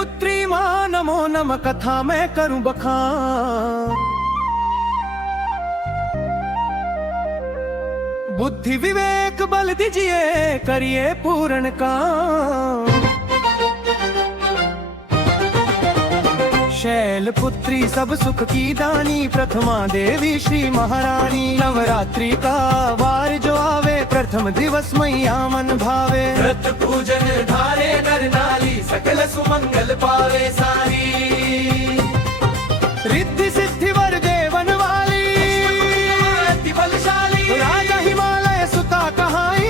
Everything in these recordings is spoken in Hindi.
पुत्री माँ नमो नम कथा मैं करूं बखान। बुद्धि विवेक बल दीजिए करिए पूर्ण काम। शैल पुत्री सब सुख की दानी प्रथमा देवी श्री महारानी। नवरात्रि का वार जो आवे प्रथम दिवस मैया मन भावे। व्रत पूजन धारे नर नारी सकल सुमंगल पावे सारी। रिद्धि सिद्धि वर देवन वाली अति बलशाली। राजा हिमालय सुता कहाई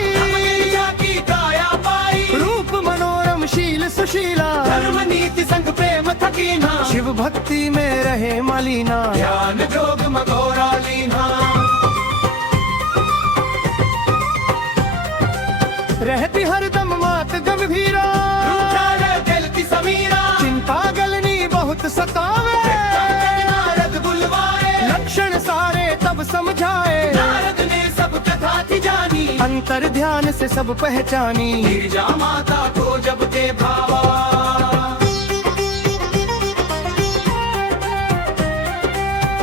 की काया पाई। रूप मनोरम शील सुशीला धर्म नीति संग प्रेम थकीना। शिव भक्ति में रहे मलीना ध्यान जोग मगोरा लीना। रहती हरदम मात गंभीरा दिल की समीरा। चिंता गलनी बहुत सतावे नारद बुलवाए। लक्षण सारे तब समझाए नारद ने सब कथा थी जानी। अंतर ध्यान से सब पहचानी गिरिजा माता को जब दे भावा।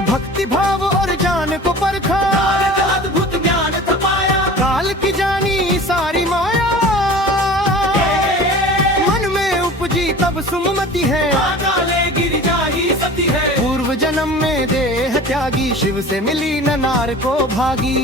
भक्ति भाव और ज्ञान को परखा अद्भुत ज्ञान थपाया। काल की जानी सारी माया मन में उपजी तब सुमति है। काले गिरिजा ही सती है। पूर्व जन्म में देह त्यागी शिव से मिली न नार को भागी।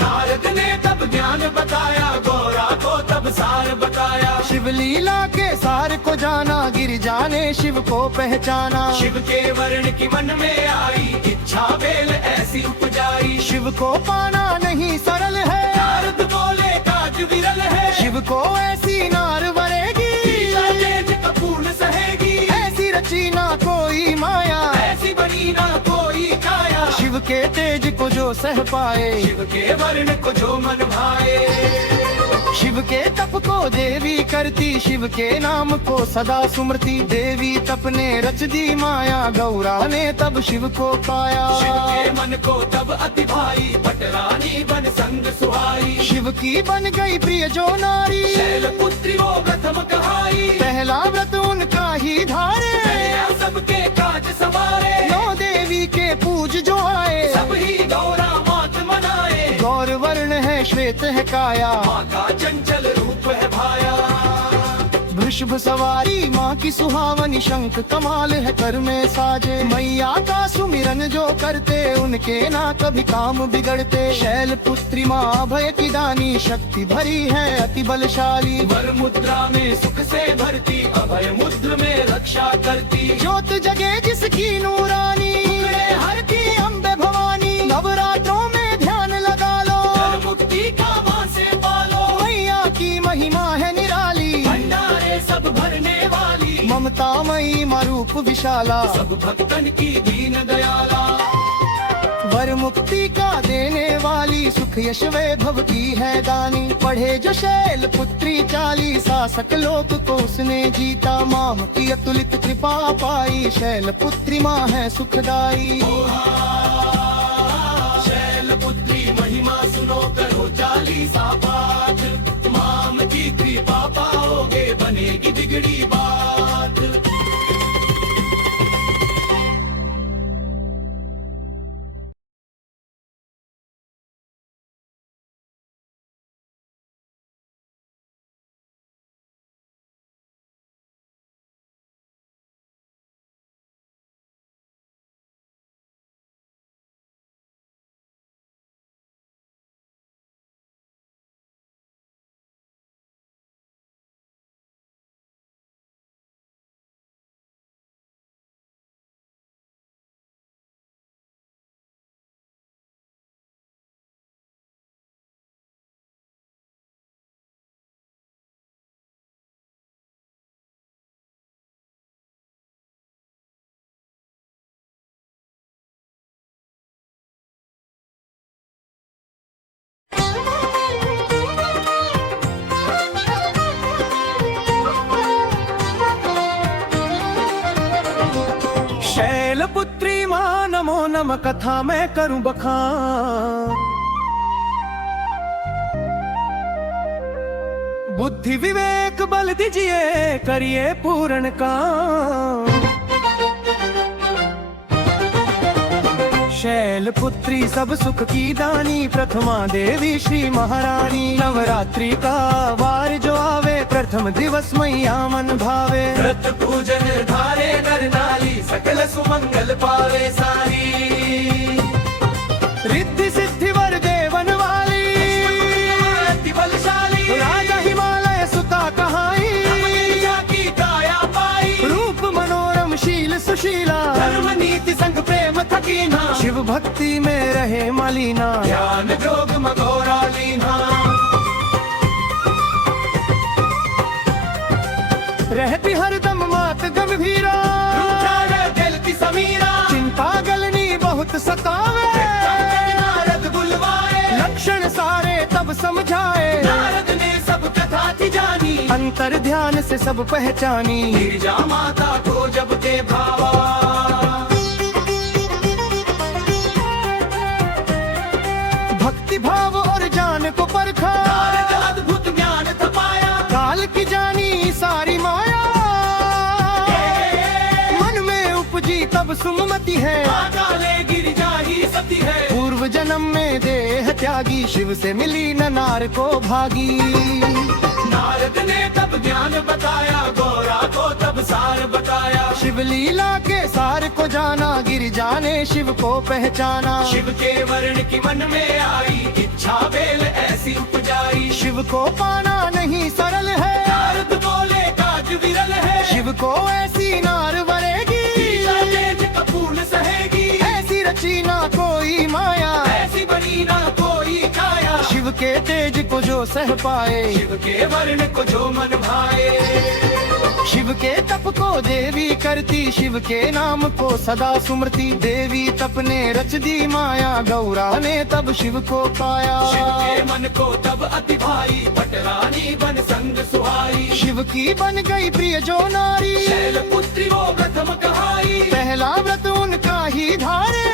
नारद ने तब ज्ञान बताया गौरा को तब सार बताया। शिव लीला के सार को जाना गिरिजा ने शिव को पहचाना। शिव के वर्ण की मन में आई इच्छा बेल ऐसी उपजाई। शिव को पाना नहीं सरल है नारद बोले काज विरल है। शिव को ऐसी नार वरेगी कपूर्ण सहेगी। ऐसी रची ना कोई माया ऐसी बनी ना कोई काया। शिव के तेज को जो सह पाए शिव के वर्ण को जो मन भाए। शिव के तप को देवी करती शिव के नाम को सदा सुमरती। देवी तप ने रच दी माया गौरा ने तब शिव को पाया। शिव के मन को तब अति भाई पटरानी बन संग सुहाई। शिव की बन गई प्रिय जो नारी शैल पुत्री वो प्रथम कहाई। पहला व्रत उनका ही धारे सबके काज सवारे। नौ देवी के पूज जो आए सब ही गौरा मात मनाए। गौर वर्ण है श्वेत है काया माँ का चंचल रूप है भाया। वृषभ सवारी माँ की सुहावनी शंख कमाल है कर में साजे। मैया का सुमिरन जो करते उनके ना कभी काम बिगड़ते। शैल पुत्री माँ भय की दानी शक्ति भरी है अति बलशाली। वर मुद्रा में सुख से भरती अभय मुद्र में रक्षा करती। ज्योत जगे जिसकी नूरानी हरती अम्बे भवानी। नवरात्रों में ध्यान लगा लो मुक्ति का माँ से पालो। मैया की महिमा है निराली भंडारे सब भरने वाली। ममतामयी माँ रूप विशाला सब भक्तन की दीन दयाला। वर मुक्ति का देने वाली सुख यश वैभव की है दानी। पढ़े जो शैल पुत्री 40 सकलोक को उसने जीता। माम की अतुलित कृपा पाई शैल पुत्री माँ है सुखदाई। शैल पुत्री महिमा सुनो करो 40 पाठ। माम की कृपा पाओगे बनेगी बिगड़ी बात। पुत्री माँ नमो नम कथा मैं करूं बखान। बुद्धि विवेक बल दीजिए, करिए पूर्ण काम। शैल पुत्री सब सुख की दानी, प्रथमा देवी श्री महारानी। नवरात्रि का वार जो आवे, प्रथम दिवस मैया मन भावे। व्रत पूजन धारे नर नारी, सकल सुमंगल पावे सारी। रिद्धि सिद्धि वर देवन वाली, अति बलशाली। राजा हिमालय सुता कहाई, की काया पाई। रूप मनोरम शील सुशीला, धर्म नीति संग प्रेम थकीना। शिव भक्ति में रहे मलीना, ज्ञान जोग मगोरा लीना। रहती हरदम मात गंभीरा, दिल की समीरा। चिंता गलनी बहुत सतावे, नारद बुलवाए। लक्षण सारे तब समझाए, नारद ने सब कथा थी जानी। अंतर ध्यान से सब पहचानी, गिरिजा माता को जब ते भावा। भक्ति भाव और ज्ञान को परखा, अद्भुत ज्ञान थपाया। काल की जानी सारी माया, मन में उपजी तब सुमति है। काले गिरिजा ही सती है, पूर्व जन्म में देह त्यागी। शिव से मिली न नार को भागी। नारद ने तब ज्ञान बताया, गौरा को तब सार बताया। शिव लीला के सार को जाना, गिरिजा ने शिव को पहचाना। शिव के वर्ण की मन में आई, इच्छा बेल ऐसी उपजाई। शिव को पाना नहीं सरल है, नारद बोले काज विरल है। शिव को ऐसी नार वरेगी, कपूर सहेगी। ऐसी रची ना कोई माया, ऐसी बनी ना कोई काया। शिव के तेज को जो सह पाए, शिव के वर्ण को जो मन भाए। शिव के तप को देवी करती, शिव के नाम को सदा सुमरती। देवी तप ने रच दी माया, गौरा ने तब शिव को पाया। शिव के मन को तब अति भाई, पटरानी बन संग सुहाई। शिव की बन गई प्रिय जो नारी, शैल पुत्री वो प्रथम कहाई। पहला व्रत उनका ही धारे,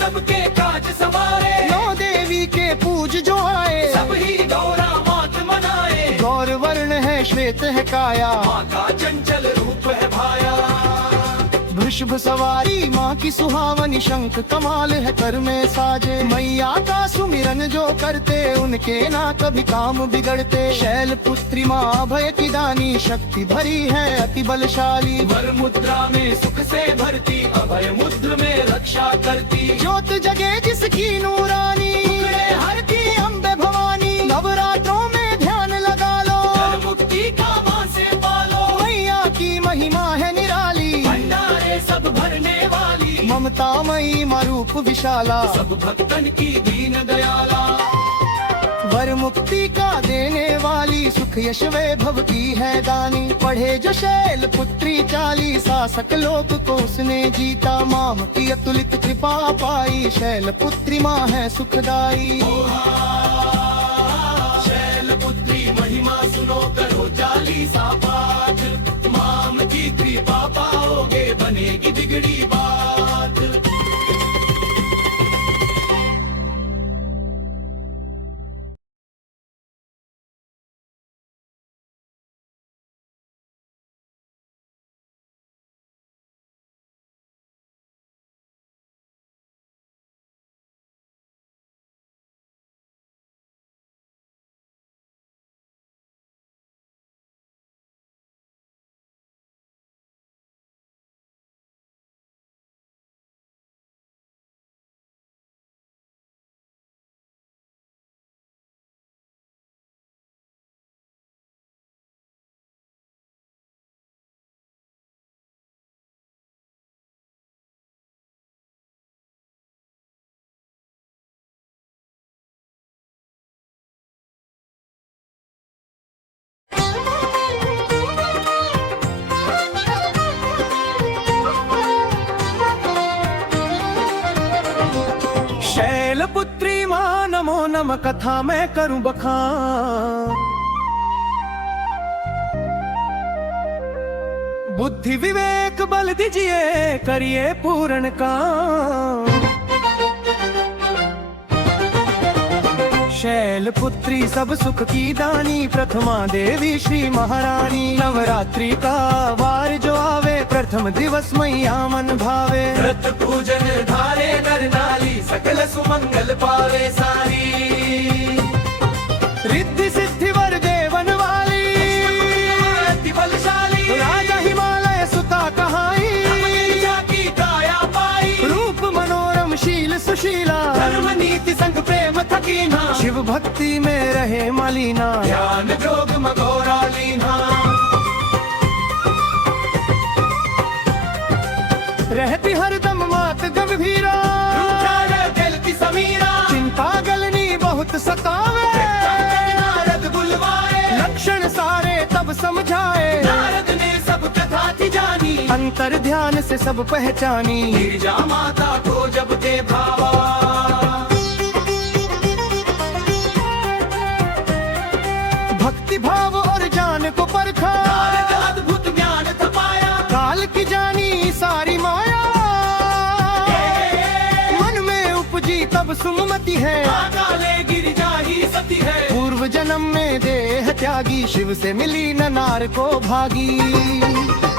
सबके काज सवारे। नौ देवी के पूज जो आए, सब ही गौरा मात मनाए। गौर वर्ण है श्वेत है काया, माँ का चंचल रूप है भाया। वृषभ सवारी माँ की सुहावनी, शंख कमाल है कर में साजे। मैया का सुमिरन जो करते, उनके ना कभी काम बिगड़ते। शैल पुत्री माँ भय की दानी, शक्ति भरी है अति बलशाली। वर मुद्रा में सुख से भरती, अभय मुद्र में रक्षा करती। ज्योत जगे जिसकी नूरानी, हरती अम्बे भवानी। नवरात्रों में ध्यान लगा लो, मुक्ति का माँ से पालो। मैया की महिमा है निराली, भंडारे सब भरने वाली। ममतामयी माँ रूप विशाला, सब भक्तन की दीन दयाला। वर मुक्ति का देने वाली, सुख यश वैभव की है दानी। पढ़े जो शैल पुत्री 40, सकलोक को उसने जीता। माम की अतुलित कृपा पाई, शैल पुत्री माँ है सुखदाई। शैल पुत्री महिमा सुनो, करो 40 पाठ। माम की कृपा पाओगे, बनेगी बिगड़ी बात। पुत्री माँ नमो नम, कथा मैं करूं बखान। बुद्धि विवेक बल दीजिए, करिए पूर्ण काम। शैलपुत्री सब सुख की दानी, प्रथमा देवी श्री महारानी। नवरात्रि का वार जो आवे, प्रथम दिवस मैया मन भावे। व्रत पूजन धारे नर नारी, सकल सुमंगल पावे सारी। रिद्धि सिद्धि वर देवन वाली, अति बलशाली, राजा हिमालय सुता कहाई। की काया पाई, रूप मनोरम शील सुशीला, धर्म नीति संग प्रेम थकीना। शिव भक्ति में रहे मलीना, ज्ञान जोग मगोरा लीना। रहती हरदम मात गंभीरा, दिल की समीरा। चिंता गलनी बहुत सतावे। नारद बुलवाए, लक्षण सारे तब समझाए, नारद ने सब कथा थी जानी। अंतर ध्यान से सब पहचानी। गिरिजा माता को जब ते भावा, भक्ति भाव और ज्ञान को परखा, नारद अद्भुत ज्ञान थपाया। काल की जानी सारी माया, मन में उपजी तब सुमति है। काले गिरिजा ही सती है, पूर्व जन्म में देह त्यागी, शिव से मिली न नार को भागी।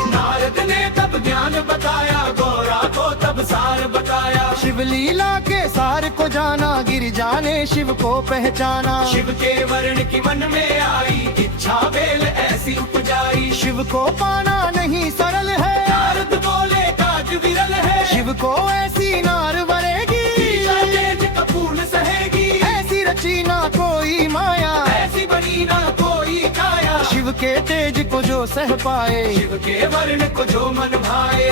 नारद ने तब ज्ञान बताया, गौरा को तब सार बताया। शिव लीला के सार को जाना, गिरिजा ने शिव को पहचाना। शिव के वर्ण की मन में आई, इच्छा बेल ऐसी उपजाई। शिव को पाना नहीं सरल है, नारद बोले काज विरल है। शिव को ऐसी नार वरेगी, ईशा तेज कपूर सहेगी। ऐसी रची ना कोई माया, ऐसी बनी ना कोई काया। शिव के तेज को जो सह पाए, शिव के वर्ण को जो मन भाए।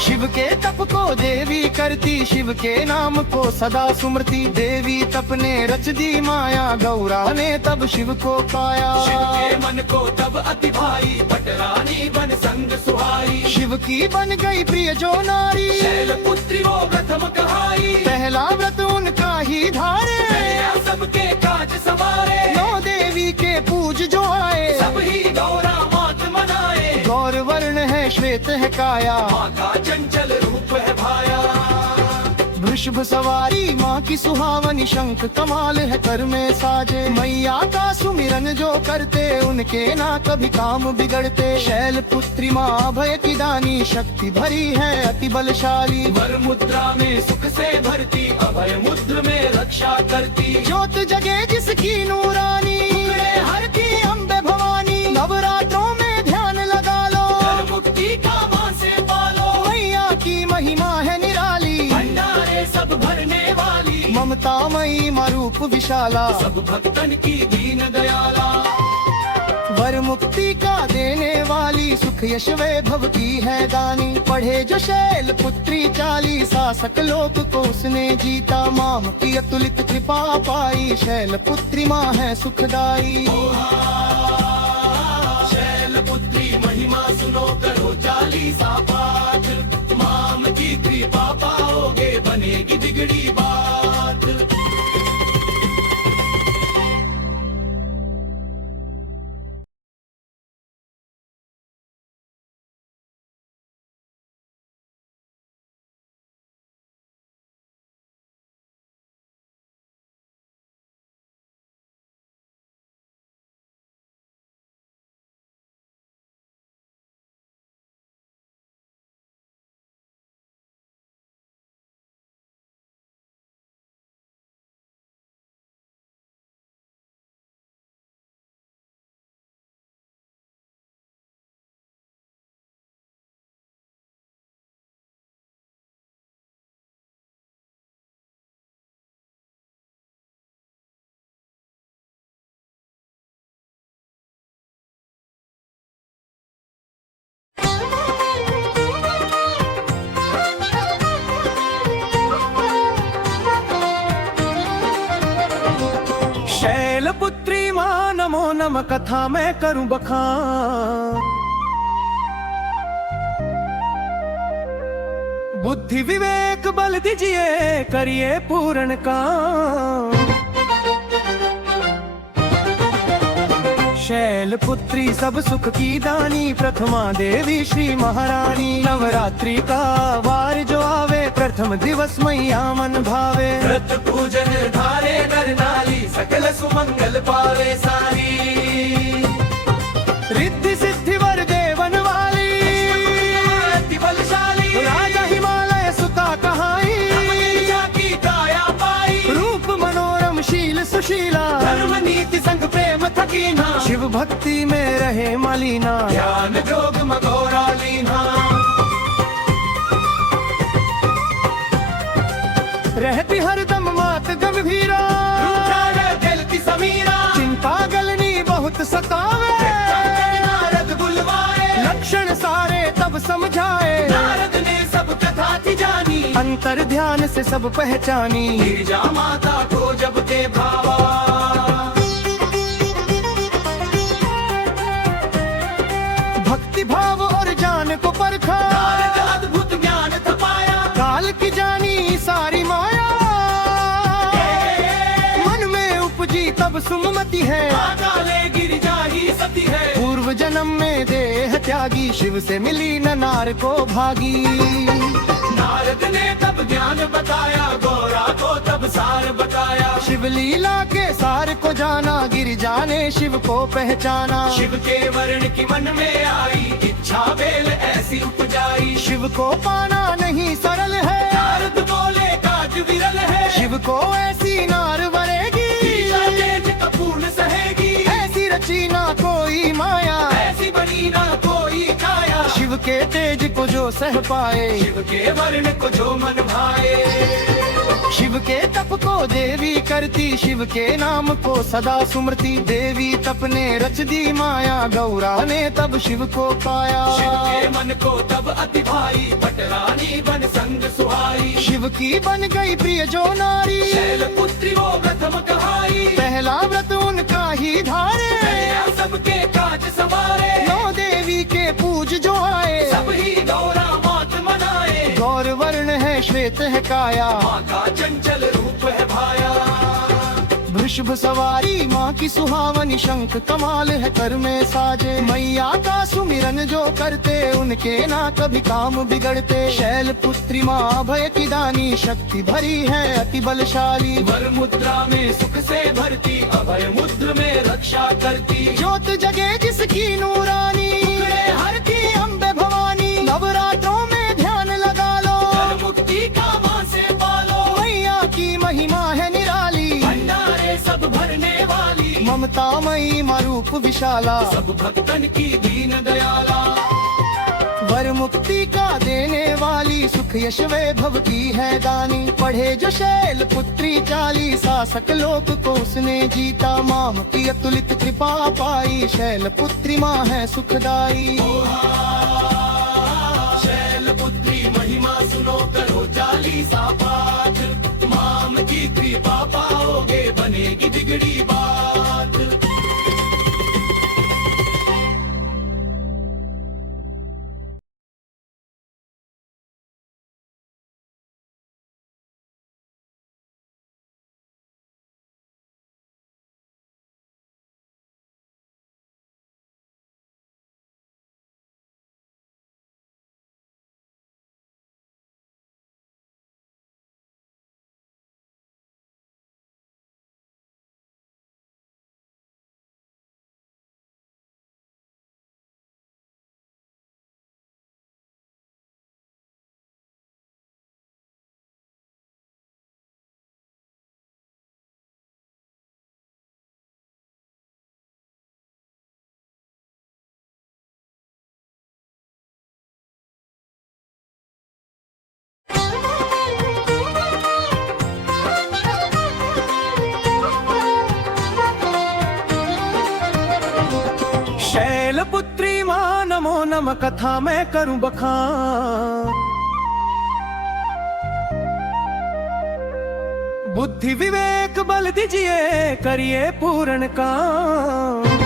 शिव के तप को देवी करती, शिव के नाम को सदा सुमरती। देवी तप ने रच दी माया, गौरा ने तब शिव को पाया। शिव के मन को तब अति भाई, पटरानी बन संग सुहाई। शिव की बन गई प्रिय जो नारी, शैलपुत्री वो प्रथम कहाई। पहला व्रत उनका ही धारे, नया सबके काज सवारे। नौ देवी के पूज जो आए, सब ही गौरा मात मनाए। गौर वर्ण है श्वेत है काया, माँ का चंचल रूप है भाया। वृषभ सवारी माँ की सुहावनी, शंख कमाल है कर में साजे। मैया का सुमिरन जो करते, उनके ना कभी काम बिगड़ते। शैलपुत्री माँ भय की दानी, शक्ति भरी है अति बलशाली। वर मुद्रा में सुख से भरती, अभय मुद्र में रक्षा करती। ज्योत जगे जिसकी नूरानी, हरती अम्बे भवानी। नवरात्रों में ध्यान लगा लो, मुक्ति का माँ से पालो। मैया की महिमा है निराली, भंडारे सब भरने वाली। ममता मई रूप विशाला, सब भक्तन की दीन दयाला। वर मुक्ति का देने वाली, सुख यश वैभव की है दानी। पढ़े जो शैलपुत्री चाली, शासक लोक को उसने जीता। माम की अतुलित कृपा पाई, शैलपुत्री माँ है सुखदाई। शैलपुत्री महिमा सुनो, करो चालीसा पाठ। माम की कृपा पाओगे, बनेगी बिगड़ी बात। शैलपुत्री माँ नमो नम, कथा मैं करूं बखान। बुद्धि विवेक बल दीजिए, करिए पूर्ण काम। शैलपुत्री सब सुख की दानी, प्रथमा देवी श्री महारानी। नवरात्रि का वार जो आवे, प्रथम दिवस मैया मन भावे। व्रत पूजन धारे नर नारी, सुमंगल पावे सारी। रिद्धि सिद्धि वर देवन वाली, अति बलशाली, राजा हिमालय सुता कहाई, अपनी झांकी काया पाई। रूप मनोरम शील सुशीला, धर्म नीति संग प्रेम थकीना, शिव भक्ति में रहे मलीना। ज्ञान जोग मगोरा लीना। रहती हरदम मात गंभीरा, रूठा दिल की समीरा, चिंता गलनी बहुत सतावे। नारद बुलवाए, लक्षण सारे तब समझाए, नारद ने सब कथा थी जानी। अंतर ध्यान से सब पहचानी। गिरिजा माता को जब ते भावा, भक्ति भाव और जान को परखा, नारद अद्भुत ज्ञान थपाया। काल की जानी सारी माया, मन में उपजी तब सुमति है। काले गिरिजा ही सती है, पूर्व जन्म में देह त्यागी, शिव से मिली न नार को भागी। नारद ने तब ज्ञान बताया, गौरा को तब सार बताया। शिव लीला के सार को जाना, गिरिजा ने शिव को पहचाना। शिव के वर्ण की मन में आई, इच्छा बेल ऐसी उपजाई। शिव को पाना नहीं सरल है, नारद बोले काज विरल है। शिव को ऐसी नार वरेगी, ईशा तेज कपूर्ण सहेगी। ऐसी रची ना कोई माया, ऐसी बनी ना कोई काया। शिव के तेज को जो सह पाए, शिव के वर्ण को जो मन भाए। शिव के तप को देवी करती, शिव के नाम को सदा सुमरती। देवी तप ने रच दी माया, गौरा ने तब शिव को पाया। शिव के मन को तब अति भाई, पटरानी बन संग सुहाई। शिव की बन गई प्रिय जो नारी, शैल पुत्री वो प्रथम कहाई। पहला व्रत उनका ही धारे, कन्या सबके काज संवारे। नौ देवी के पूज जो आए, सब ही गौरा मात मनाए। गौर वर्ण है श्वेत है काया, माँ का चंचल रूप है भाया। वृषभ सवारी माँ की सुहावनी, शंख कमाल है कर में साजे। मैया का सुमिरन जो करते, उनके ना कभी काम बिगड़ते। शैल पुत्री माँ भय की दानी, शक्ति भरी है अति बलशाली। वर मुद्रा में सुख से भरती, अभय मुद्र में रक्षा करती। ज्योत जगे जिसकी नूरानी, टुकड़े हरती अम्बे भवानी। नवरात्रों में ध्यान लगा लो, कर मुक्ति का माँ से पालो। मैया की महिमा है निराली, भंडारे सब भरने वाली। ममतामयी मरूप विशाला, सब भक्तन की दीन दयाला। वर मुक्ति का देने वाली, सुख यश वैभव की है दानी। पढ़े जो शैल पुत्री चाली, शासक लोक को उसने जीता। माँ की अतुलित कृपा पाई, शैल पुत्री माँ है सुखदाई। शैल पुत्री महिमा सुनो, करो चालीसा पाठ। माम की कृपा पाओगे, बनेगी बिगड़ी बात। शैलपुत्री माँ नमो नम, कथा मैं करूं बखान। बुद्धि विवेक बल दीजिए, करिए पूर्ण काम।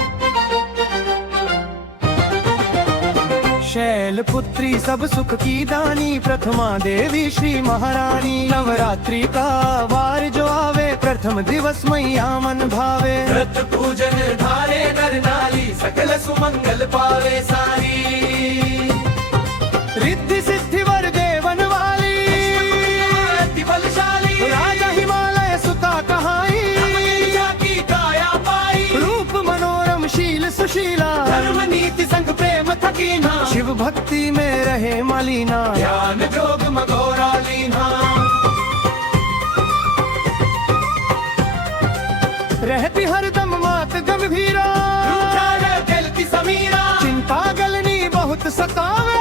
शैलपुत्री सब सुख की दानी, प्रथमा देवी श्री महारानी। नवरात्रि का वार जो आवे, प्रथम दिवस मैया मन भावे। व्रत पूजन धारे नर नारी, सकल सुमंगल पावे सारी। रिद्धि सिद्धि वर देवन वाली, अति बलशाली, राजा हिमालय सुता कहाई। अपनी झांकी काया धर्म नीति संग प्रेम थकीना, शिव भक्ति में रहे मलीना, ध्यान जोग मगोरा लीना। रहती हरदम मात गंभीरा, रूठा है दिल की समीरा, चिंता गलनी बहुत सतावे,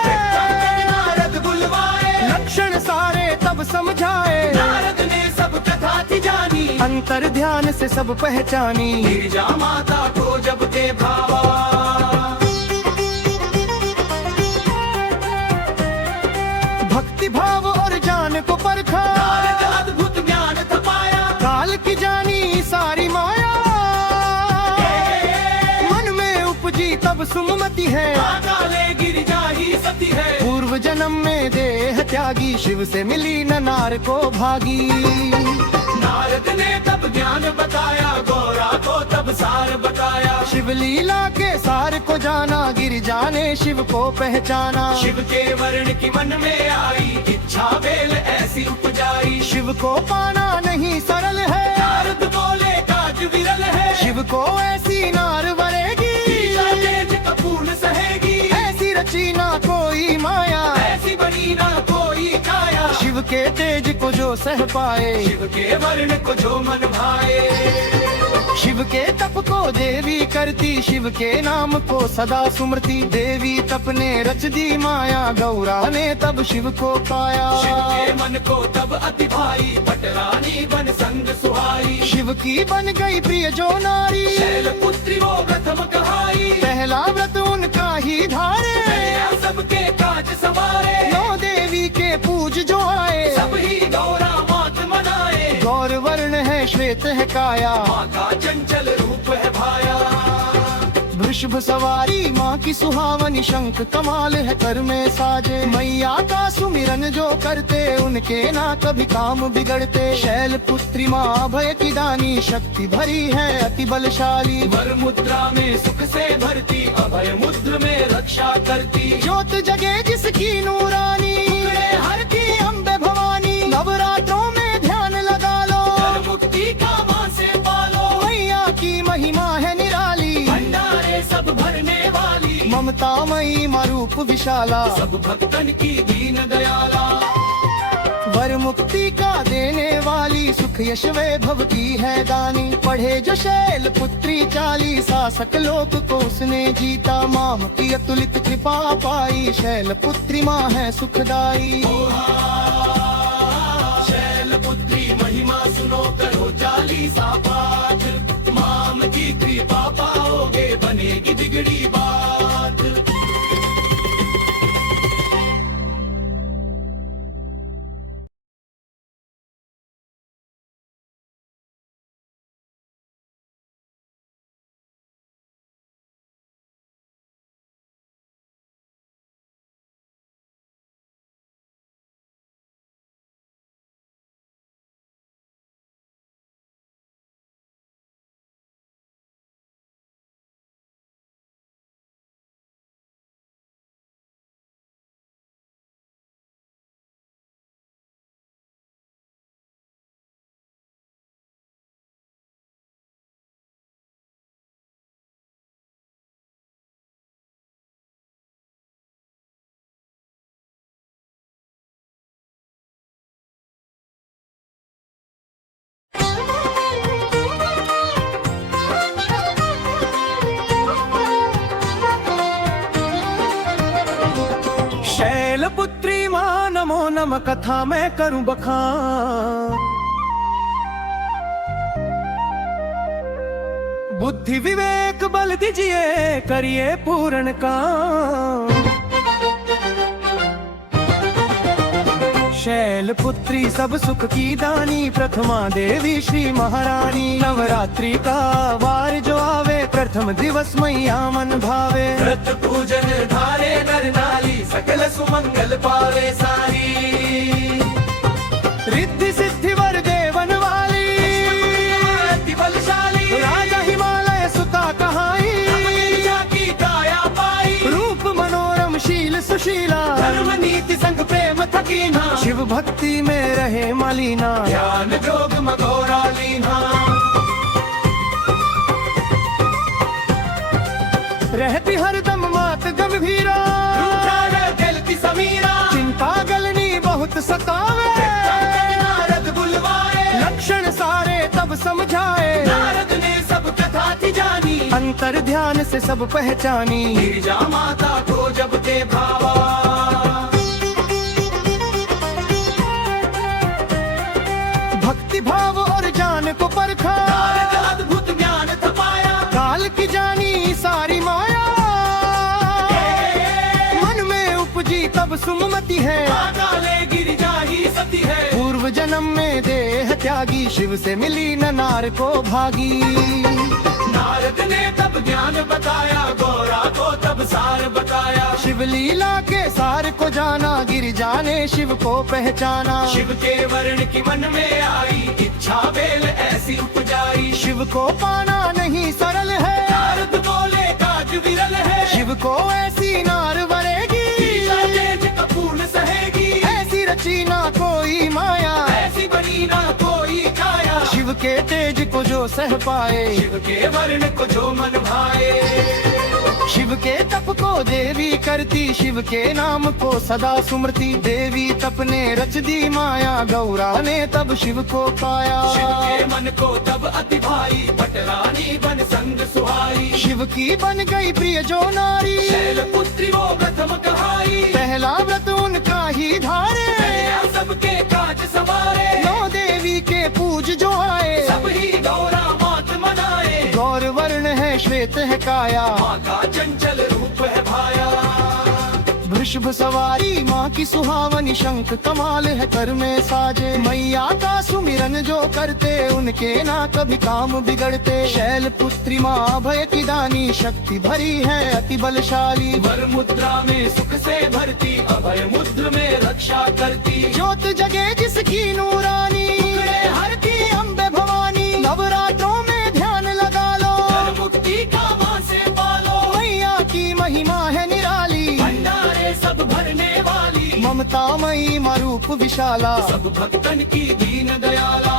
नारद बुलवाए, लक्षण सारे तब समझाए, नारद ने सब कथा थी जानी, अंतर ध्यान से सब पहचानी, गिरिजा माता को जब दे भावा। भक्ति भाव और जान को परखा, नारद अद्भुत ज्ञान थपाया, काल की जानी सारी माया, मन में उपजी तब सुमति है, काले गिरिजा ही सती है, पूर्व जन्म में देह त्यागी, शिव से मिली न नार को भागी। नारद ने तब ज्ञान बताया, गौरा को तब सार बताया, शिव लीला के सार को जाना, गिरिजा ने शिव को पहचाना, शिव के वर्ण की मन में आई, इच्छा बेल ऐसी उपजाई, शिव को पाना नहीं सरल है, नारद बोले काज विरल है, शिव को ऐसी नार वरेगी, तेज कपूर सहेगी, ऐसी रची ना कोई माया, ऐसी बनी ना कोई काया, शिव के तेज को जो सह पाए, शिव के वर्ण को जो मन भाए, शिव के तप को देवी करती, शिव के नाम को सदा सुमरती, देवी तप ने रच दी माया, गौरा ने तब शिव को पाया, शिव के मन को तब अति भाई, पटरानी बन संग सुहाई, शिव की बन गई प्रिय जो नारी, शैल पुत्री वो प्रथम कहाई, पहला व्रत उनका ही धारे, नया सबके काज सवारे, नौ देवी के पूज जो आए, सब ही गौरा मात मनाए, गौर वर्ण है श्वेत है काया, माँ का चंचल रूप है भाया, वृषभ सवारी माँ की सुहावनी, शंख कमाल है कर में साजे, मैया का सुमिरन जो करते, उनके ना कभी काम बिगड़ते, शैल पुत्री माँ भय की दानी, शक्ति भरी है अति बलशाली, वर मुद्रा में सुख से भरती, अभय मुद्र में रक्षा करती, ज्योत जगे जिसकी नूरानी, हरती अम्बे भवानी, नवरात्रों में ध्यान लगा लो, कर मुक्ति का माँ से पालो, मैया की महिमा है निराली, भंडारे सब भरने वाली, ममतामयी मरूप विशाला, सब भक्तन की दीन दयाला, वर मुक्ति का देने वाली, सुख यश वैभव की है दानी, पढ़े जो शैल पुत्री 40, शासक लोक को उसने जीता, माँ की अतुलित कृपा पाई, शैल पुत्री माँ है सुखदाई। शैल पुत्री महिमा सुनो, करो 40 पाठ, माम की कृपा पाओगे, बनेगी बिगड़ी बात। पुत्री माँ नमो नम, कथा मैं करूं बखान, बुद्धि विवेक बल दीजिए, करिए पूर्ण काम। शैल पुत्री सब सुख की दानी, प्रथमा देवी श्री महारानी, नवरात्रि का वार जो आवे, प्रथम दिवस मैया मन भावे, व्रत पूजन धारे नर नारी, सकल सुमंगल पावे सारी, रिद्धि सिद्धि वर देवन वाली, अति बलशाली, राजा हिमालय सुता कहाई, की काया पाई, रूप मनोरम शील सुशीला, धर्म नीति संग प्रेम थकीना, शिव भक्ति में रहे मलीना, ध्यान जोग मगोरा लीना, रहती हर अंतर ध्यान से सब पहचानी, गिरिजा माता को जब ते भावा। भक्ति भाव और जान को परखा, नारद अद्भुत ज्ञान थपाया, काल की जानी सारी माया। मन में उपजी तब सुमति है, काले गिरिजा ही सती है। पूर्व जन्म में देह त्यागी, शिव से मिली न नार को भागी। नारद ने तब ज्ञान बताया, गौरा को तब सार बताया। शिव लीला के सार को जाना, गिरिजा ने शिव को पहचाना। शिव के वर्ण की मन में आई, इच्छा बेल ऐसी उपजाई। शिव को पाना नहीं सरल है, नारद बोले काज विरल है। शिव को ऐसी नार वरेगी, तेज कपूर्ण सहेगी। ऐसी रची ना कोई माया, ऐसी बनी ना कोई काया। शिव के तेज को जो सह पाए, शिव के वर्ण को जो मन भाए। शिव के तप को देवी करती, शिव के नाम को सदा सुमरती। देवी तप ने रच दी माया, गौरा ने तब शिव को पाया। शिव के मन को तब अति भाई, पटरानी बन संग सुहाई। शिव की बन गई प्रिय जो नारी, शैल पुत्री वो प्रथम कहाई। पहला व्रत उनका ही धारे, कन्या सबके काज सवारे। नौ देवी के पूज जो आए, सब ही गौरा मात मनाए। गौर वर्ण है श्वेत है काया, माँ का चंचल रूप है भाया। वृषभ सवारी माँ की सुहावनी, शंख कमाल है कर में साजे। मैया का सुमिरन जो करते, उनके ना कभी काम बिगड़ते। शैल पुत्री माँ भय की दानी, शक्ति भरी है अति बलशाली। वर मुद्रा में सुख से भरती, अभय मुद्र में रक्षा करती। ज्योत जगे जिसकी नूरानी, हरती अम्बे भवानी। नवरात्रों में ध्यान लगा लो, कर मुक्ति का माँ से पालो। मैया की महिमा है निराली, भंडारे सब भरने वाली। ममतामयी मरूप विशाला, सब भक्तन की दीन दयाला।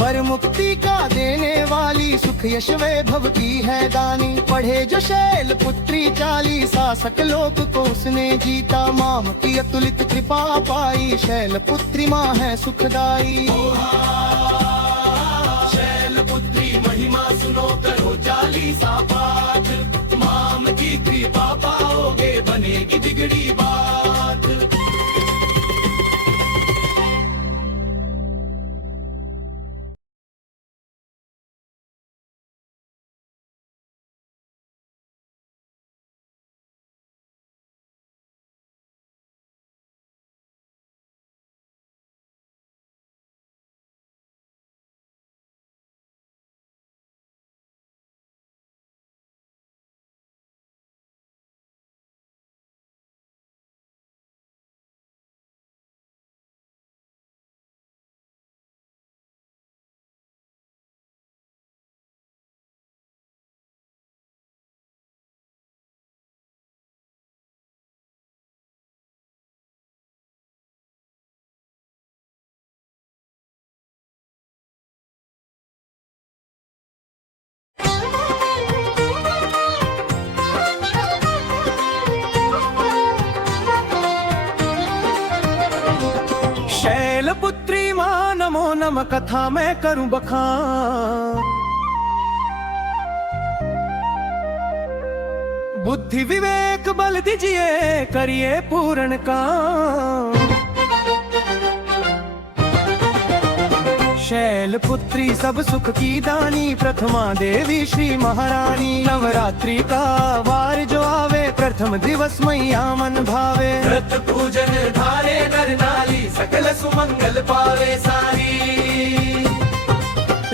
वर मुक्ति का देने वाली, सुख यश वैभव की है दानी। पढ़े जो शैल पुत्री चाली, शासक लोक को उसने जीता। माम की अतुलित कृपा पाई, शैल पुत्री माँ है सुखदाई। शैल पुत्री महिमा सुनो, करो चालीसा पाठ। माम की कृपा पाओगे, बनेगी बिगड़ी बात। शैलपुत्री माँ नमो नम, कथा मैं करूं बखान। बुद्धि विवेक बल दीजिए, करिए पूर्ण काम। शैलपुत्री सब सुख की दानी, प्रथमा देवी श्री महारानी। नवरात्रि का वार जो आवे, प्रथम दिवस मैया मन भावे। व्रत पूजन धारे नर नारी, सकल सुमंगल पावे सारी।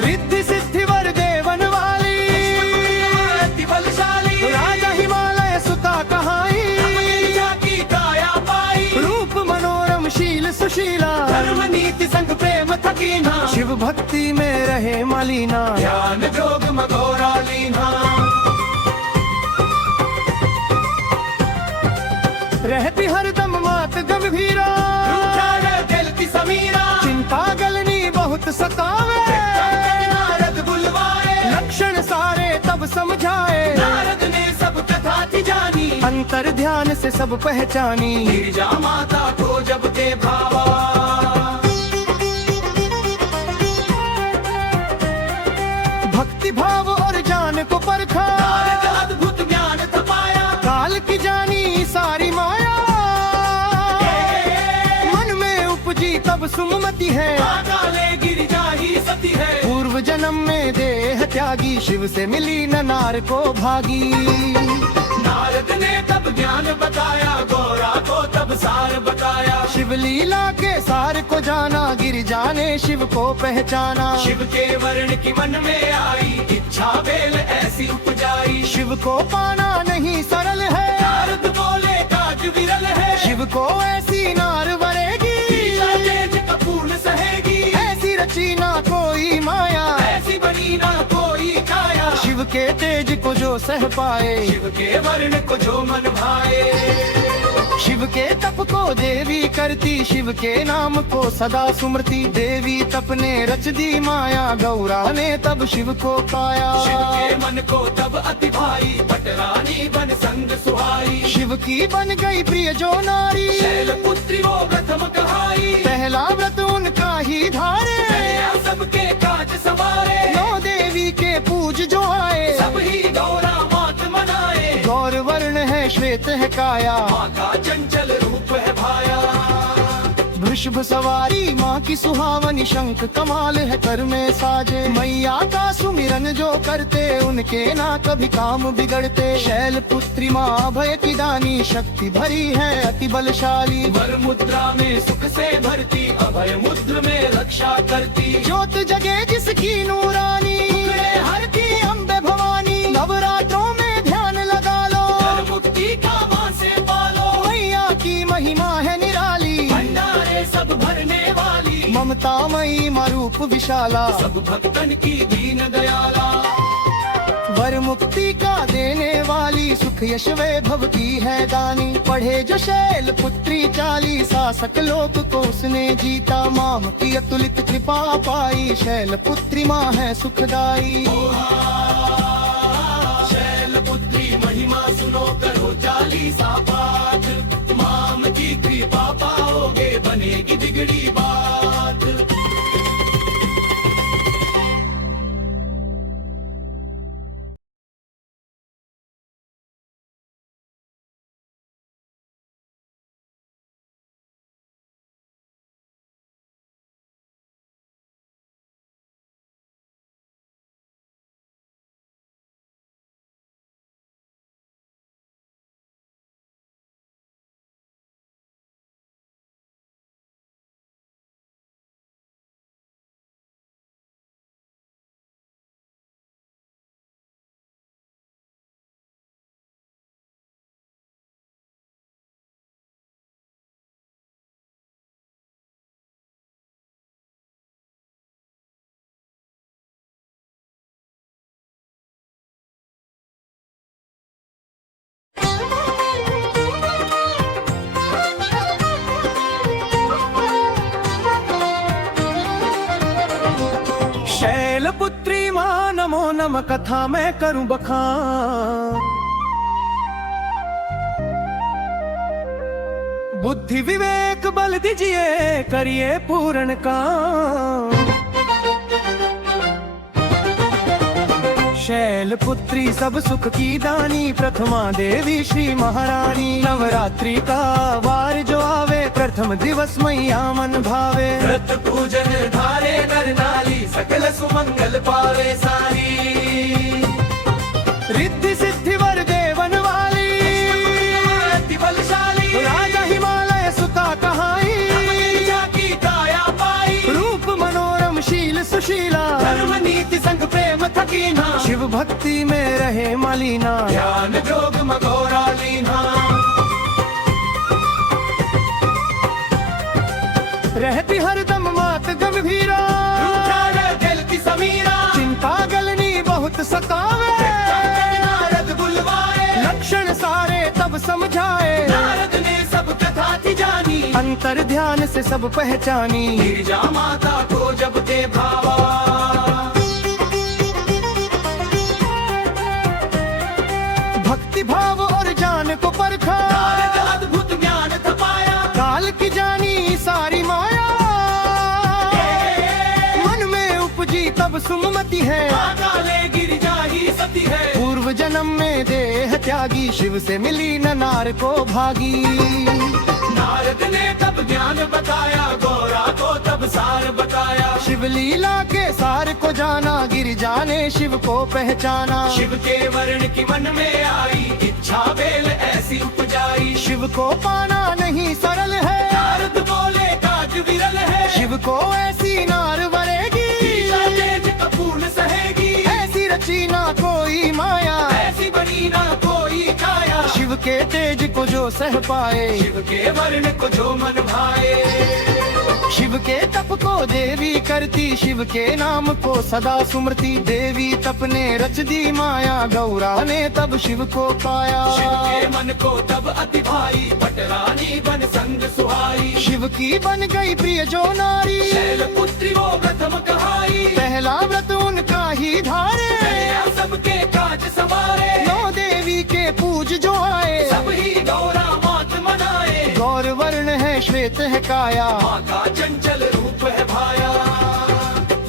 रिद्धि सिद्धि वर देवन वाली, अति बलशाली। राजा हिमालय सुता कहाई। की काया पाई, रूप मनोरम शील सुशीला। धर्म नीति संग प्रेम थकीना। शिव भक्ति में रहे मलिना, ज्ञान जोग मगोरा लीना। रहती हरदम मात गंभीरा। दिल की समीरा, चिंता गलनी बहुत सतावे। नारद बुलवाए, लक्षण सारे तब समझाए। नारद ने सब कथा थी जानी। अंतर ध्यान से सब पहचानी, गिरिजा माता को जब ते भावा। भक्ति भाव और जान को परखा। सुमति है, काले गिरिजा ही सती है। पूर्व जन्म में देह त्यागी, शिव से मिली न नार को भागी। नारद ने तब ज्ञान बताया, गौरा को तब सार बताया। शिव लीला के सार को जाना, गिरिजा ने शिव को पहचाना। शिव के वर्ण की मन में आई, इच्छा बेल ऐसी उपजाई। शिव को पाना नहीं सरल है, नारद बोले काज विरल है। शिव को ऐसी नार वरेगी, तेज कपूर सहेगी। ऐसी रची ना कोई माया, ऐसी बनी ना कोई काया। शिव के तेज को जो सह पाए, शिव के वर्ण को जो मन भाए। शिव के तप को देवी करती, शिव के नाम को सदा सुमरती। देवी तप ने रच दी माया, गौरा ने तब शिव को पाया। शिव के मन को तब अति भाई, पटरानी बन संग सुहाई। शिव की बन गई प्रिय जो नारी, शैल पुत्री वो प्रथम कहाई। पहला व्रत उनका ही धारे, कन्या सबके काज सवारे। नौ देवी के पूज जो आए, सब ही गौरा मात मनाए। गौर वर्ण है श्वेत है काया, माँ का चंचल रूप है भाया। वृषभ सवारी माँ की सुहावनी, शंख कमाल है कर में साजे। मैया का सुमिरन जो करते, उनके ना कभी काम बिगड़ते। शैल पुत्री माँ भय की दानी, शक्ति भरी है अति बलशाली। वर मुद्रा में सुख से भरती, अभय मुद्र में रक्षा करती। ज्योत जगे जिसकी नूरानी, हरती अम्बे भवानी। नवरात्रों में ध्यान लगा लो, मुक्ति का माँ से पालो। मैया की महिमा है निराली, भंडारे सब भरने वाली। ममतामयी माँ रूप विशाला, सब भक्तन की दीन दयाला। वर मुक्ति का देने वाली, सुख यश वैभव की है दानी। पढ़े जो शैल पुत्री चाली, शासक लोक को उसने जीता। माम की अतुलित कृपा पाई, शैल पुत्री माँ है सुखदाई। शैल पुत्री महिमा सुनो, करो चालीसा पाठ। माम की कृपा पाओगे, बनेगी बिगड़ी बात। पुत्री माँ नमो नम, कथा मैं करूं बखान। बुद्धि विवेक बल दीजिए, करिए पूर्ण काम। शैल पुत्री सब सुख की दानी, प्रथमा देवी श्री महारानी। नवरात्रि का वार जो आवे, प्रथम दिवस मैया मन भावे। व्रत पूजन धारे नर नाली, सकल सुमंगल पावे सारी। रिद्धि सिद्धि वर देवन वाली, अति बलशाली। राजा हिमालय सुता कहाई, की काया पाई। रूप मनोरम शील सुशीला, धर्म नीति संग प्रेम थकीना। शिव भक्ति में रहे मलिना, ध्यान जोग मगोरा लीना। रहती हरदम मात गंभीरा, दिल की समीरा। चिंता गलनी बहुत सतावे। नारद बुलवाए, लक्षण सारे तब समझाए। नारद ने सब कथा थी जानी, अंतर ध्यान से सब पहचानी। गिरिजा माता को जब ते भावा, भक्ति भाव और ज्ञान को परखा। नारद अद्भुत ज्ञान थपाया, काल की जानी सारी माया। मन में उपजी तब सुमति है, काले गिरिजा ही सती है। पूर्व जन्म में देह त्यागी, शिव से मिली न नार को भागी। नारद ने तब ज्ञान बताया, गौरा को तब सार बताया। शिव लीला के सार को जाना, गिरिजा ने शिव को पहचाना। शिव के वर्ण की मन में आई, इच्छा बेल ऐसी उपजाई। शिव को पाना नहीं सरल है, नारद बोले काज विरल है। शिव को ऐसी नार वरेगी, ईशा तेज कपूर सहेगी। ऐसी रची ना कोई माया, ऐसी बनी ना कोई काया। शिव के तेज को जो सह पाए, शिव के वर्ण को जो मन भाए। शिव के तप को देवी करती, शिव के नाम को सदा सुमरती। देवी तप ने रच दी माया, गौरा ने तब शिव को पाया। शिव के मन को तब अति भाई, पटरानी बन संग सुहाई। शिव की बन गई प्रिय जो नारी, शैलपुत्री वो प्रथम कहाई। पहला व्रत उनका ही धारे, कन्या सबके काज संवारे। नौ देवी के पूज जो आए, सब ही गौरा मात मनाए। गौर वर्ण है श्वेत है काया, माँ का चंचल रूप है भाया।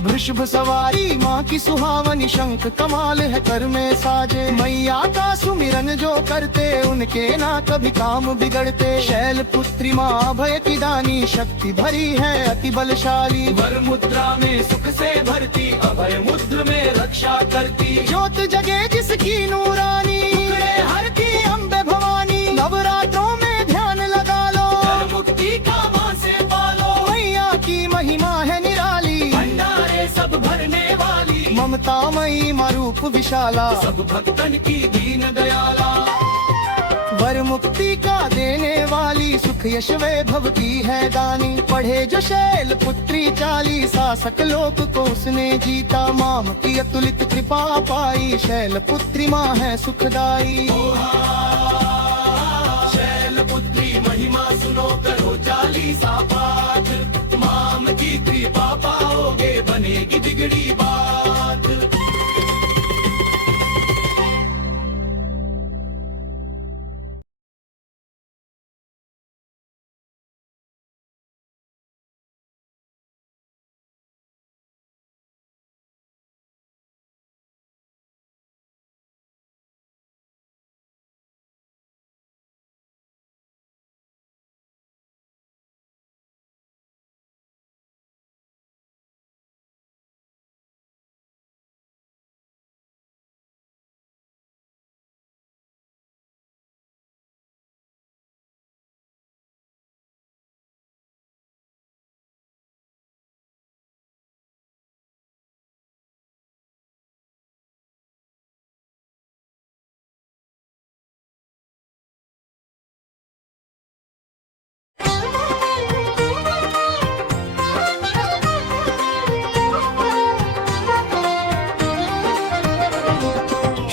वृषभ सवारी माँ की सुहावनी, शंख कमाल है कर में साजे। मैया का सुमिरन जो करते, उनके ना कभी काम बिगड़ते। शैल पुत्री माँ भय की दानी, शक्ति भरी है अति बलशाली। वर मुद्रा में सुख से भरती, अभय मुद्र में रक्षा करती। ज्योत जगे जिसकी नूरानी, हरती अम्बे भवानी। नवरात्रों में ध्यान लगा लो, मुक्ति का माँ से पालो। मैया की महिमा है निराली, भंडारे सब भरने वाली। ममतामयी माँ रूप विशाला, सब भक्तन की दीन दयाला। वर मुक्ति का देने वाली, सुख यश वैभव की है दानी। पढ़े जो शैल पुत्री चाली, शासक लोक को उसने जीता। माम की अतुलित कृपा पाई, शैल पुत्री माँ है सुखदाई। शैलपुत्री महिमा सुनो, करो चालीसा पाठ। माम की कृपा पाओगे, बनेगी बिगड़ी बात।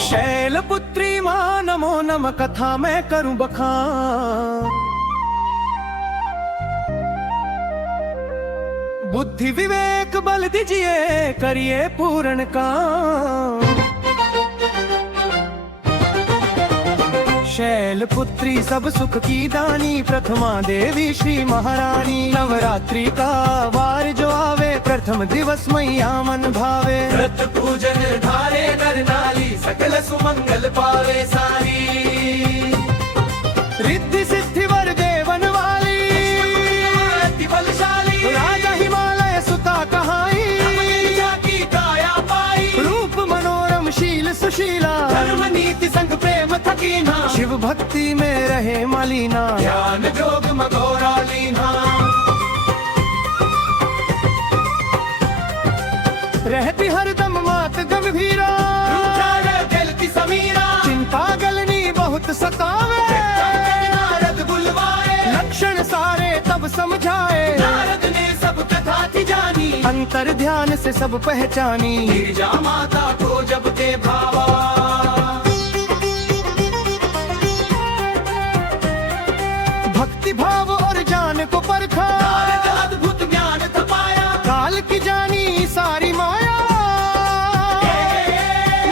शैलपुत्री माँ नमो नम, कथा मैं करूं बखान। बुद्धि विवेक बल दीजिए, करिए पूर्ण काम। शैलपुत्री सब सुख की दानी, प्रथमा देवी श्री महारानी। नवरात्रि का वार जो आवे, प्रथम दिवस मैया मन भावे। व्रत पूजन धारे नर नारी, सकल सुमंगल पावे सारी। रिद्धि सिद्धि वर देवन वाली, अति बलशाली। राजा हिमालय सुता कहाई। की काया पाई, रूप मनोरम शील सुशीला। धर्म नीति संग प्रेम थकीना। शिव भक्ति में रहे मलिना, ज्ञान जोग मगोरा लीना। रहती हरदम मात गंभीरा। दिल की समीरा, चिंता गलनी बहुत सतावे। नारद बुलवाए, लक्षण सारे तब समझाए। नारद ने सब कथा थी जानी। अंतर ध्यान से सब पहचानी। गिरिजा माता को जब ते भावा। भक्ति भाव और ज्ञान को परखा। नारद अद्भुत ज्ञान तपाया। काल की जानी सारी माया।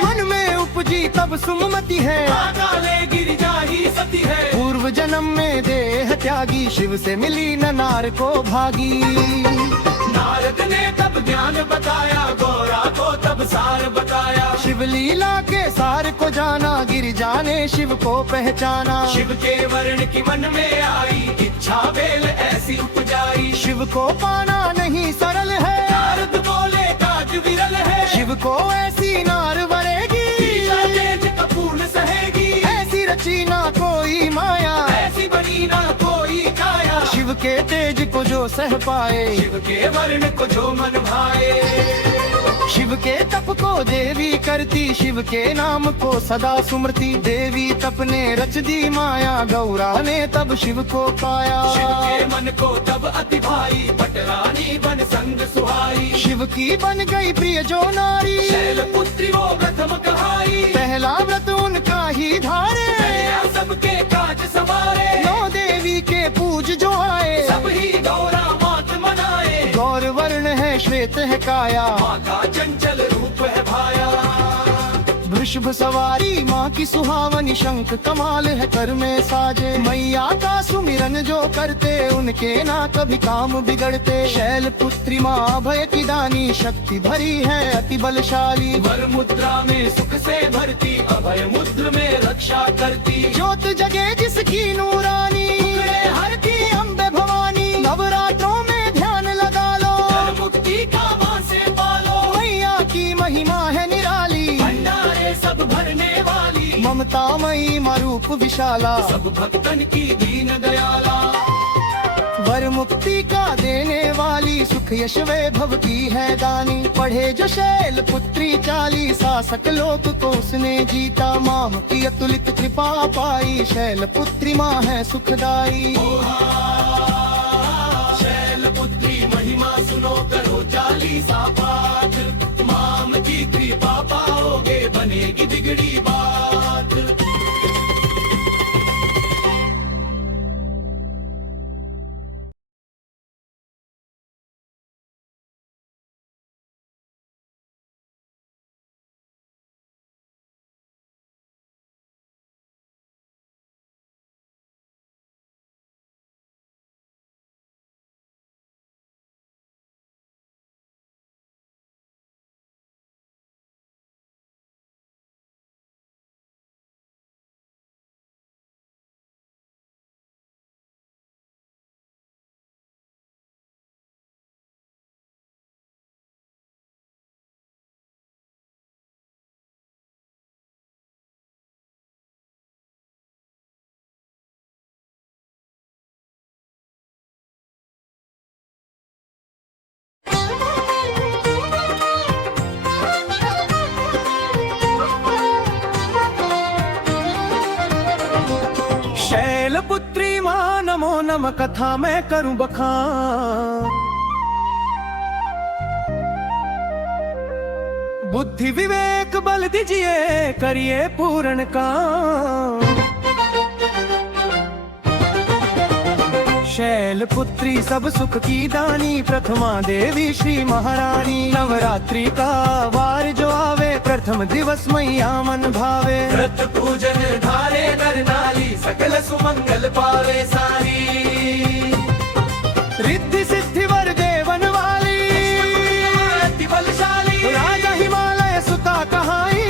मन में उपजी तब सुमति है। काले गिरिजा ही सती है। पूर्व जन्म में देह त्यागी, शिव से मिली न नार को भागी। नारद ने तब ज्ञान बताया, गौरा को तब सार बताया। शिव शिव लीला के सार को जाना, गिरिजा ने शिव को पहचाना। शिव के वर्ण की मन में आई, इच्छा बेल ऐसी उपजाई। शिव को पाना नहीं सरल है, नारद बोले काज विरल है। शिव को ऐसी नार वरेगी, ईशा तेज कपूर सहेगी। ऐसी रची ना कोई माया, ऐसी बनी ना कोई काया। शिव के तेज को जो सह पाए, शिव के वर्ण को जो मन भाए। शिव के तप को देवी करती, शिव के नाम को सदा सुमरती। देवी तप ने रच दी माया, गौरा ने तब शिव को पाया। शिव के मन को तब अति भाई, पटरानी बन संग सुहाई। शिव की बन गई प्रिय जो नारी, शैल पुत्री वो प्रथम कहाई। पहला व्रत उनका ही धारे, दया सबके काज संवारे। नौ देवी के पूज जो आए, सब ही गौरा मात मनाए। गौर वर्ण है श्वेत है काया, माँ का चंचल रूप है भाया। वृषभ सवारी माँ की सुहावनी, शंख कमाल है कर में साजे। मैया का सुमिरन जो करते, उनके ना कभी काम बिगड़ते। शैल पुत्री माँ भय की दानी, शक्ति भरी है अति बलशाली। वर मुद्रा में सुख से भरती, अभय मुद्र में रक्षा करती। ज्योत जगे जिसकी नूरानी, हरती अम्बे भवानी। नवरात्रों में ध्यान लगा लो, मुक्ति का माँ से पालो। मैया की महिमा है निराली, भंडारे सब भरने वाली। ममता मई रूप विशाला, सब भक्तन की दीन दयाला। वर मुक्ति का देने वाली, सुख यश वैभव की है दानी। पढ़े जो शैल पुत्री चाली, शासक लोक को उसने जीता। माँ की अतुलित कृपा पाई, शैल पुत्री माँ है सुखदाई। शैल पुत्री महिमा सुनो, करो चालीसा पाठ। माम की कृपा पाओगे, बनेगी बिगड़ी बात। पुत्री माँ नमो नम, कथा मैं करूं बखान। बुद्धि विवेक बल दीजिए, करिए पूर्ण काम। शैल पुत्री सब सुख की दानी, प्रथमा देवी श्री महारानी। नवरात्रि का वार जो आवे, प्रथम दिवस मैया मन भावे। व्रत पूजन धारे नर नारी, सकल सुमंगल पावे सारी। रिद्धि सिद्धि वर देवन वाली, अति बलशाली। राजा हिमालय सुता कहाई,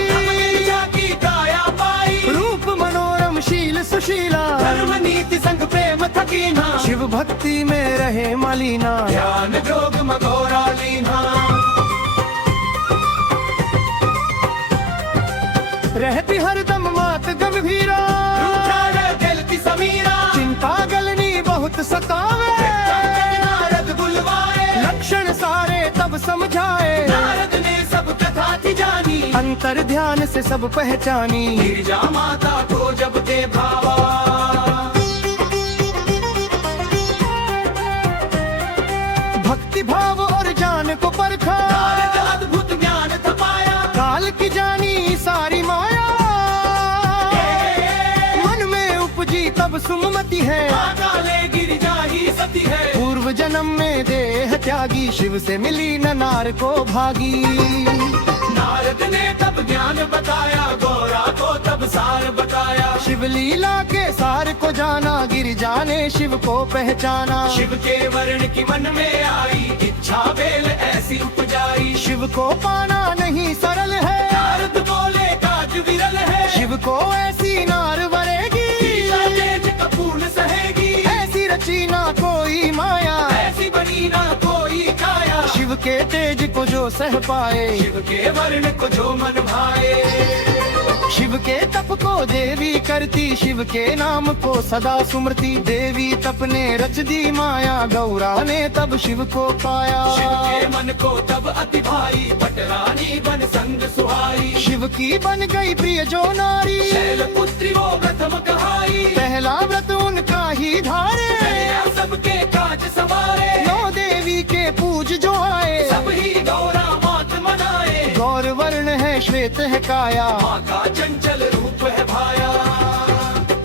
की काया पाई। रूप मनोरम शील सुशीला, धर्म नीति संग प्रेम थकीना। शिव भक्ति में रहे मलिना, ज्ञान जोग मगोरा लीना। रहती हरदम मात गंभीरा, जलती समीरा। चिंता गलनी बहुत सतावे। नारद बुलवाए, लक्षण सारे तब समझाए। नारद ने सब कथा थी जानी, अंतर ध्यान से सब पहचानी। गिरिजा माता को जब दे भावा, भक्ति भाव और जान को परखा। नारद अद्भुत ज्ञान थपाया, काल की जानी सारी माया। मन में उपजी तब सुमति है, काले गिरिजा ही सती है। पूर्व जन्म में देह त्यागी, शिव से मिली न नार को भागी। नारद ने तब ज्ञान बताया, गौरा को तब सार बताया। शिव लीला के सार को जाना, गिरिजा ने शिव को पहचाना। शिव के वर्ण की मन में आई, इच्छा बेल ऐसी उपजाई। शिव को पाना नहीं सरल है, नारद बोले को ऐसी नार वरेगी, ईशा तेज कपूर सहेगी, ऐसी रची ना कोई माया, ऐसी बनी ना कोई काया। शिव के तेज को जो सह पाए, शिव के वर्ण को जो मन भाए, शिव के तप को देवी करती, शिव के नाम को सदा सुमरती। देवी तप ने रच दी माया, गौरा ने तब शिव को पाया। शिव के मन को तब अति भाई, पटरानी बन संग सुहाई। शिव की बन गई प्रिय जो नारी, शैल पुत्री वो प्रथम कहाई। पहला व्रत उनका ही धारे, कन्या सबके काज सवारे, नौ देवी के पूज जो आए। सब ही गौरा मात मनाए। गौर वर्ण है श्वेत है काया, माँ का चंचल रूप है भाया।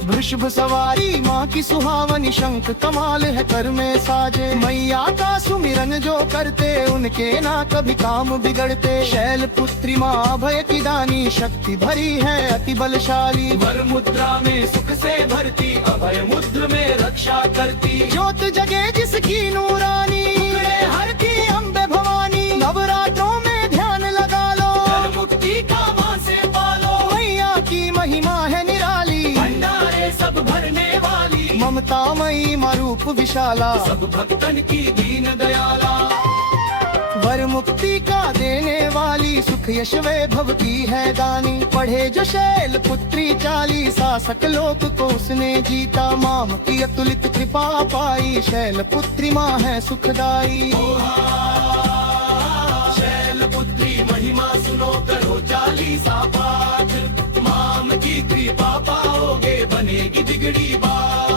वृषभ सवारी माँ की सुहावनी, शंख कमाल है कर में साजे। मैया का सुमिरन जो करते, उनके ना कभी काम बिगड़ते। शैल पुत्री माँ भय की दानी, शक्ति भरी है अति बलशाली। वर मुद्रा में सुख से भरती, अभय मुद्र में रक्षा करती। ज्योत जगे जिसकी नूरानी, टुकड़े हरती अम्बे भवानी। नवरात्रों में ध्यान लगा लो, जल मुक्ति का माँ से पालो। मैया की महिमा है निराली, भंडारे सब भरने वाली। ममता मई मारूप विशाला, सब भक्तन की दीन दयाला। वर मुक्ति का देने वाली, सुख यश वैभव की है दानी। पढ़े जो शैल पुत्री 40, शासक लोक को उसने जीता। माम की अतुलित कृपा पाई, शैल पुत्री माँ है सुखदाई। शैल पुत्री महिमा सुनो, करो 40 पाठ। माम की कृपा पाओगे, बनेगी दिगड़ी बात।